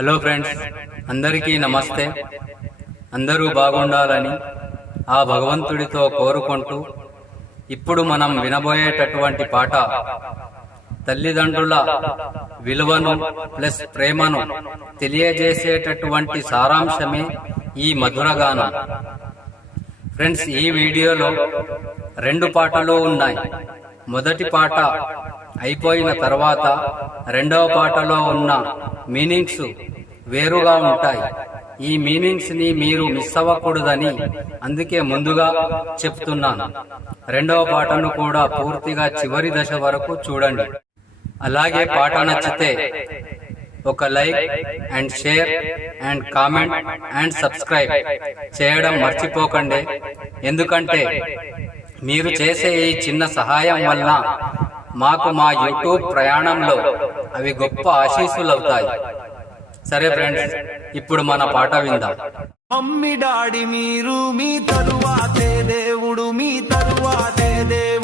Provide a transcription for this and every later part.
Hello friends అందరికీ నమస్తే. అందరూ బాగుండాలని ఆ భగవంతుడితో కోరుకుంటూ ఇప్పుడు మనం వినబోయేటటువంటి పాట తల్లిదండ్రుల విలువను ప్లస్ ప్రేమను తెలియజేసేటటువంటి సారాంశమే ఈ మధురగాన ఫ్రెండ్స్ ఈ వీడియోలో రెండు పాటలు ఉన్నాయి. మొదటి పాట అయిపోయిన తర్వాత రెండవ పాటలో ఉన్న మీనింగ్స్ వేరుగా ఉంటాయి. ఈ మీనింగ్స్ని మీరు మిస్ అవ్వకూడదని అందుకే ముందుగా చెప్తున్నాను. రెండవ పాటను కూడా పూర్తిగా చివరి దశ వరకు చూడండి. అలాగే పాట నచ్చితే ఒక like and share and comment and subscribe చేయడం మర్చిపోకండి. ఎందుకంటే మీరు చేసే ఈ చిన్న సహాయం వల్ల మాకు మా యూట్యూబ్ ప్రయాణంలో అవి గొప్ప ఆశీస్సులవుతాయి. సరే ఫ్రెండ్స్ ఇప్పుడు మన పాట విందాం. మమ్మీ డాడీ మీరు మీ తరువాతే దేవుడు మీ తరువాతే దేవుడు.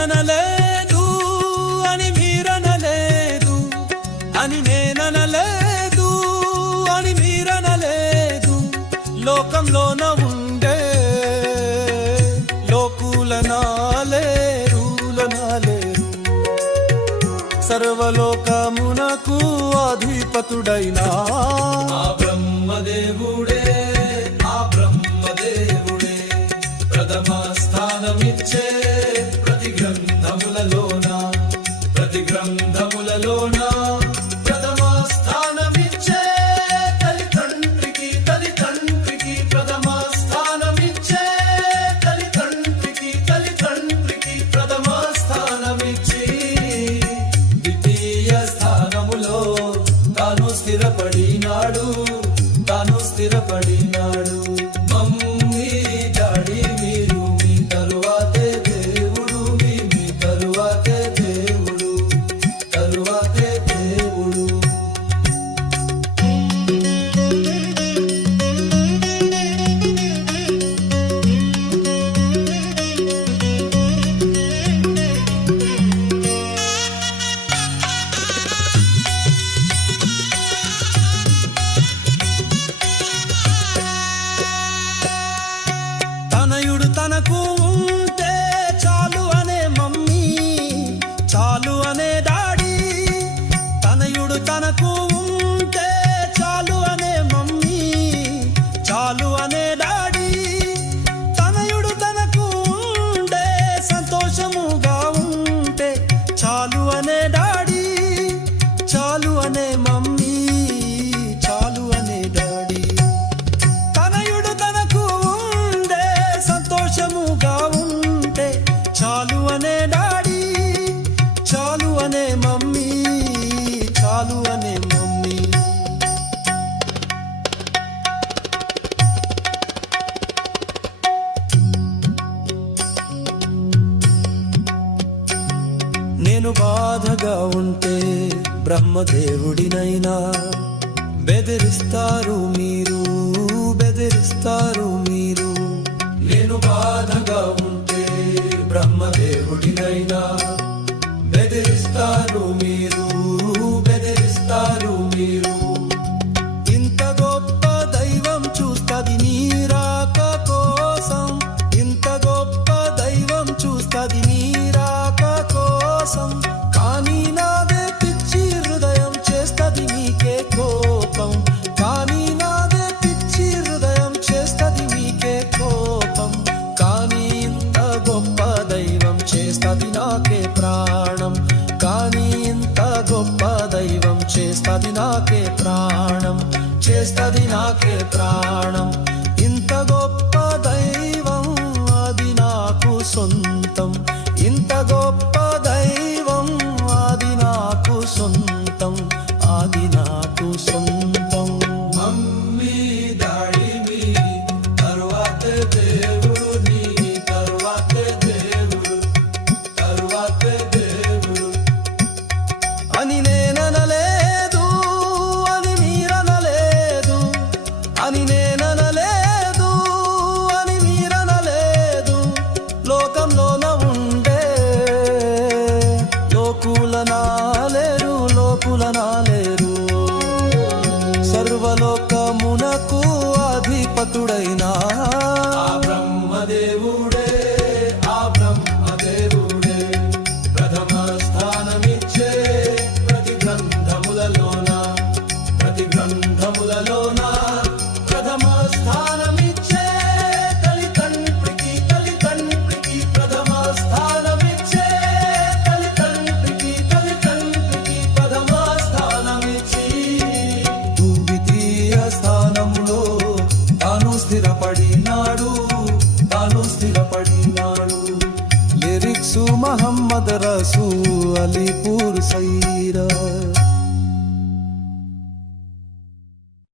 నేననలేదు అని మీరనలేదు అని నేననలేదు అని మీరనలేదు. లోకంలోన ఉండే లోకుల నాలేరుల నాలేరు సర్వలోకమునకు అధిపతుడైన బ్రహ్మదేవుడే ఆ బ్రహ్మదేవుడే ప్రథమ స్థానమిచ్చే ప్రతి గ్రంథములలోన ప్రతి గ్రంథములలోన ప్రథమ స్థానమిచ్చే తల్లి తండ్రికి తల్లి తండ్రికి ప్రథమ స్థానమిచ్చే తల్లి తండ్రికి తల్లి తండ్రికి ప్రథమ స్థానమిచ్చి ద్వితీయ స్థానములో తాను స్థిరపడినాడు తాను స్థిరపడినాడు. బాధగా ఉంటే బ్రహ్మదేవుడినైనా బెదిరిస్తారు మీరు బెదిరిస్తారు మీరు. చేస్తది నాకే ప్రాణం చేస్తది నాకే ప్రాణం. ఇంత గొప్ప దైవం అది నాకు సొంతం. ఇంత గొప్ప దైవం అది నాకు సొంతం. అది నాకు సొంతం.